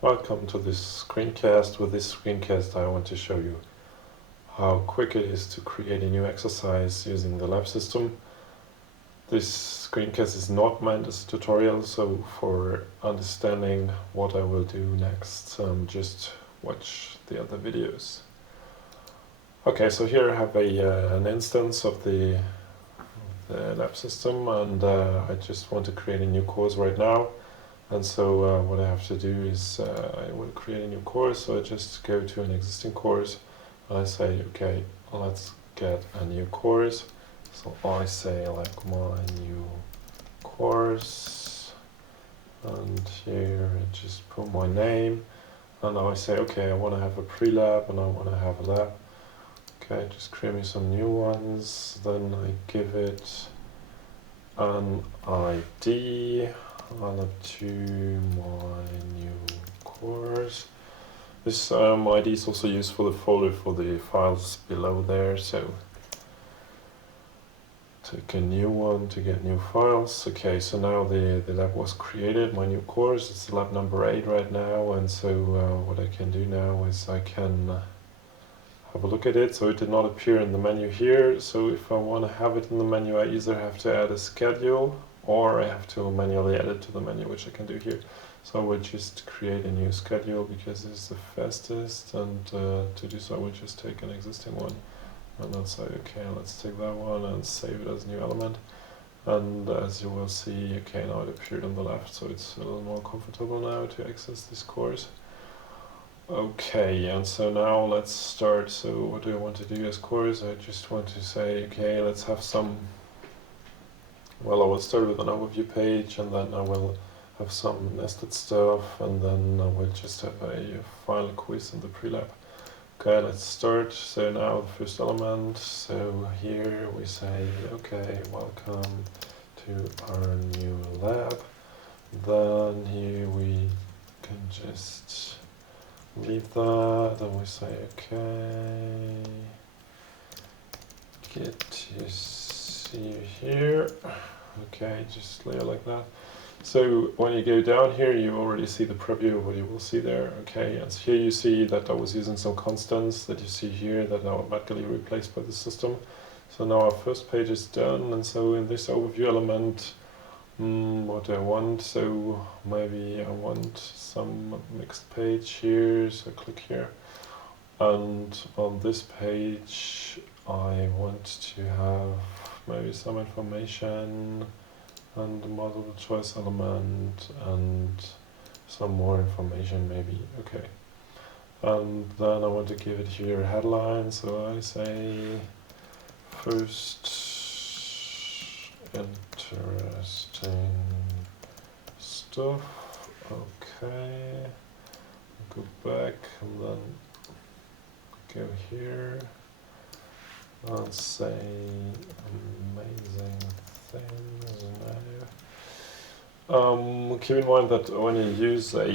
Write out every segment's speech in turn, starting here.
Welcome to this screencast. With this screencast I want to show you how quick it is to create a new exercise using the lab system. This screencast is not meant as a tutorial, so for understanding what I will do next, just watch the other videos. Okay, so here I have an instance of the lab system, and I just want to create a new course right now. And so what I have to do is I will create a new course, so I just go to an existing course and I say, okay, let's get a new course. So I say like my new course, and here I just put my name, and now I say, okay, I want to have a pre-lab and I want to have a lab. Okay, just create me some new ones, then I give it an ID. I'll up to my new course. This ID is also used for the folder for the files below there, so take a new one to get new files. Okay, so now the lab was created, my new course, it's lab number 8 right now, and so what I can do now is I can have a look at it. So it did not appear in the menu here, so if I want to have it in the menu I either have to add a schedule or I have to manually add it to the menu, which I can do here. So I will just create a new schedule because this is the fastest, and to do so I will just take an existing one and then say, okay, let's take that one and save it as a new element. And as you will see, okay, now it appeared on the left, so it's a little more comfortable now to access this course. Okay, and so now let's start. So what do I want to do as course? I just want to say, okay, let's have some, well, I will start with an overview page, and then I will have some nested stuff, and then I will just have a final quiz in the pre-lab. Okay, let's start. So now the first element, so here we say, okay, welcome to our new lab. Then here we can just leave that, then we say, okay, get to see you here. Okay, just layer like that. So when you go down here, you already see the preview of what you will see there. Okay, and so here you see that I was using some constants that you see here that are automatically replaced by the system. So now our first page is done, and so in this overview element, what do I want? So maybe I want some mixed page here, so click here. And on this page, I want to have maybe some information and a multiple choice element and some more information maybe. Okay. And then I want to give it here a headline, so I say first interesting stuff. Okay, go back and then go here and say amazing things now. Keep in mind that when you use a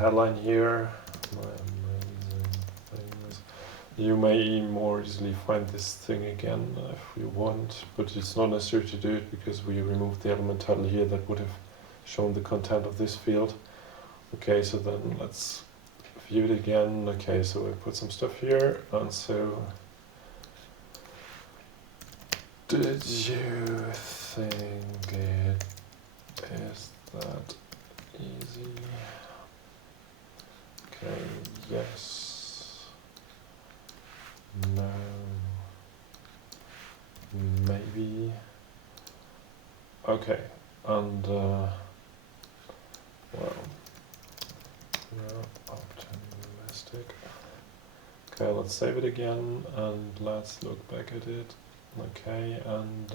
headline here, amazing things, you may more easily find this thing again if you want, but it's not necessary to do it because we removed the element title here that would have shown the content of this field. Okay, so then let's view it again. Okay, so I put some stuff here, and so did you think it is that easy? Okay, yes, no, maybe. Okay, and well, we're optimistic. Okay, let's save it again and let's look back at it. Okay, and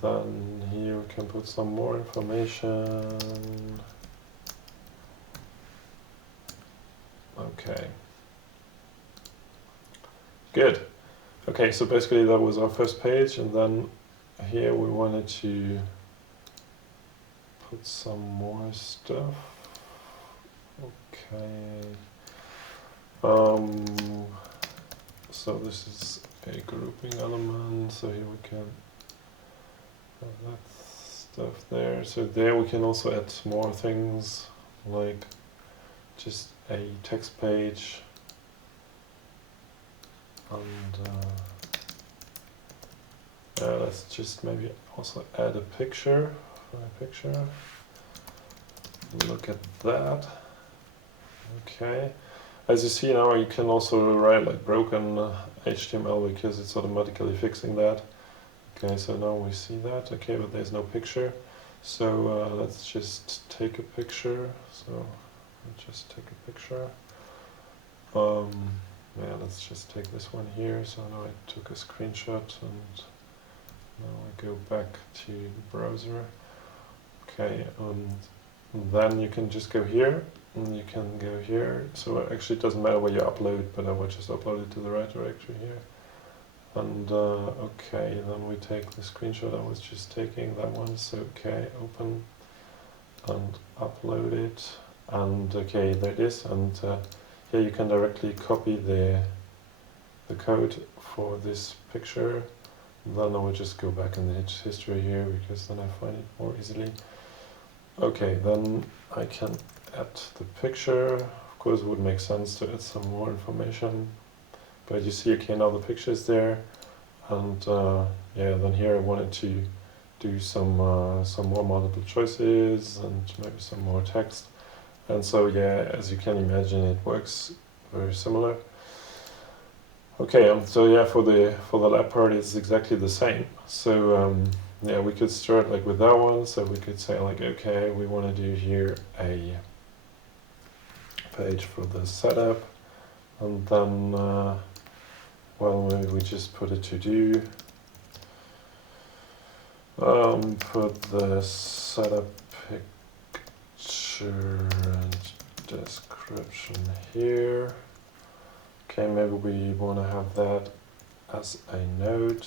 then here we can put some more information. Okay, good. Okay, so basically that was our first page, and then here we wanted to put some more stuff. Okay. So this is a grouping element, so here we can have that stuff there. So there we can also add more things like just a text page, and let's just maybe also add a picture. Look at that. Okay. As you see now, you can also write like broken HTML because it's automatically fixing that. Okay, so now we see that. Okay, but there's no picture. So let's just take a picture. So let's just take a picture. Yeah, let's just take this one here. So now I took a screenshot, and now I go back to the browser. Okay, then you can just go here, and you can go here. So actually it doesn't matter where you upload, but I will just upload it to the right directory here. And okay, then we take the screenshot I was just taking, that one. So okay, open and upload it. And okay, there it is. And here you can directly copy the code for this picture. Then I will just go back in the history here, because then I find it more easily. Okay, then I can add the picture. Of course, it would make sense to add some more information. But you see, okay, now the picture is there. And yeah, then here I wanted to do some more multiple choices and maybe some more text. And so yeah, as you can imagine, it works very similar. Okay, so yeah, for the lab part, it's exactly the same. So yeah, we could start like with that one. So we could say like, okay, we want to do here a page for the setup, and then well, maybe we just put a to-do. Put the setup picture and description here. Okay, maybe we want to have that as a node.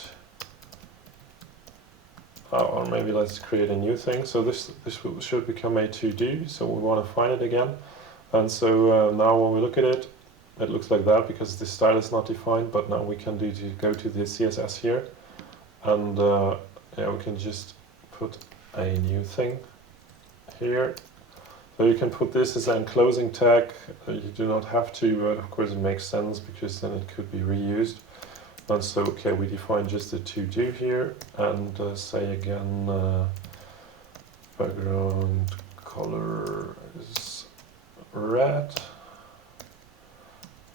Or maybe let's create a new thing. So this should become a to-do. So we want to find it again. And so now when we look at it, it looks like that because the style is not defined. But now we can go to the CSS here, and yeah, we can just put a new thing here. So you can put this as an closing tag. You do not have to, but of course it makes sense because then it could be reused. And so, okay, we define just the to-do here, and say again, background color is red,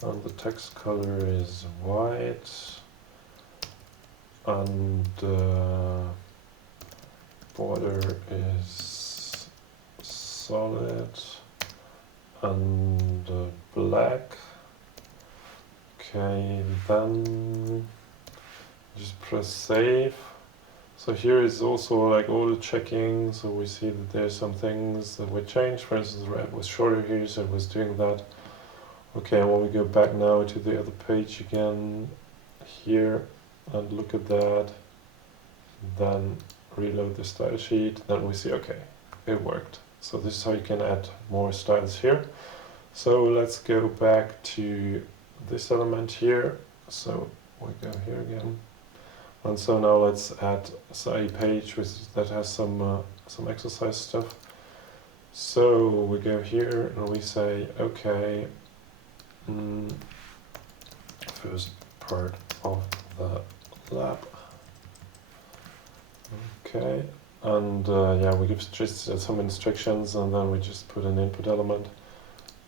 and the text color is white, and border is solid and black. Okay, then just press save. So here is also like auto checking, so we see that there's some things that were changed. For instance, red was shorter here, so it was doing that. Okay, and when we go back now to the other page again, here, and look at that, then reload the style sheet, then we see, okay, it worked. So this is how you can add more styles here. So let's go back to this element here. So we go here again. And so now let's add a page that has some exercise stuff. So we go here and we say, okay, first part of the lab. Okay, and yeah, we give just some instructions, and then we just put an input element.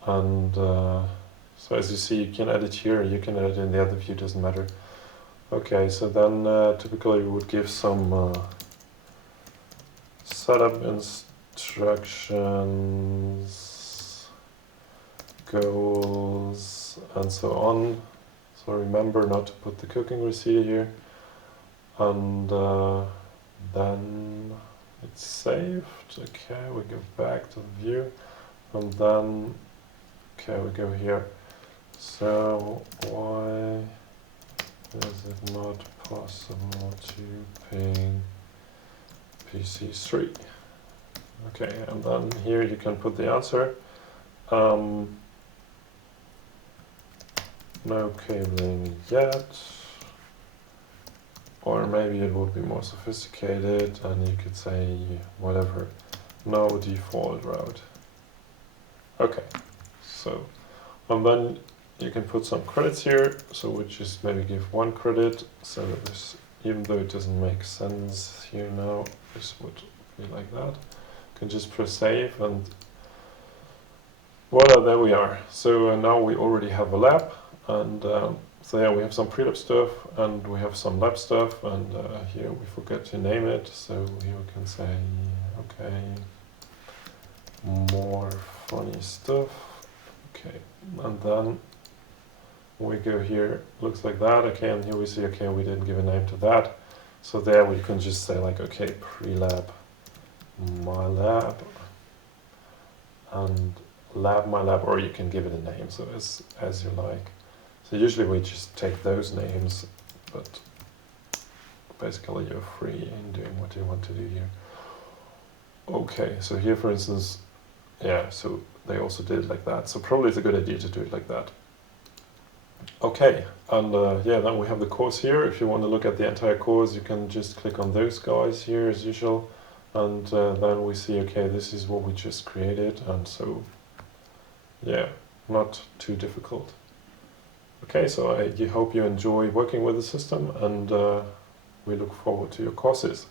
And so as you see, you can edit here, you can edit in the other view, doesn't matter. Okay, so then typically we would give some setup instructions, goals, and so on. So remember not to put the cooking receipt here. And then it's saved. Okay, we go back to the view, and then okay, we go here. So why is it not possible to ping PC3? Okay, and then here you can put the answer. No cabling yet. Or maybe it would be more sophisticated and you could say whatever, no default route. Okay, so, and then you can put some credits here, so we just maybe give 1 credit, so that this, even though it doesn't make sense here now, this would be like that. You can just press save, and voila, there we are. So now we already have a lab, and so yeah, we have some pre-lab stuff, and we have some lab stuff, and here we forget to name it, so here we can say, okay, more funny stuff. Okay, and then we go here, looks like that. Okay, and here we see, okay, we didn't give a name to that. So there we can just say like, okay, pre-lab, my lab, and lab, my lab, or you can give it a name, so as you like. So usually we just take those names, but basically you're free in doing what you want to do here. Okay, so here for instance, yeah, so they also did it like that. So probably it's a good idea to do it like that. Okay, and yeah, then we have the course here. If you want to look at the entire course, you can just click on those guys here as usual. And then we see, okay, this is what we just created. And so, yeah, not too difficult. Okay, so I hope you enjoy working with the system, and we look forward to your courses.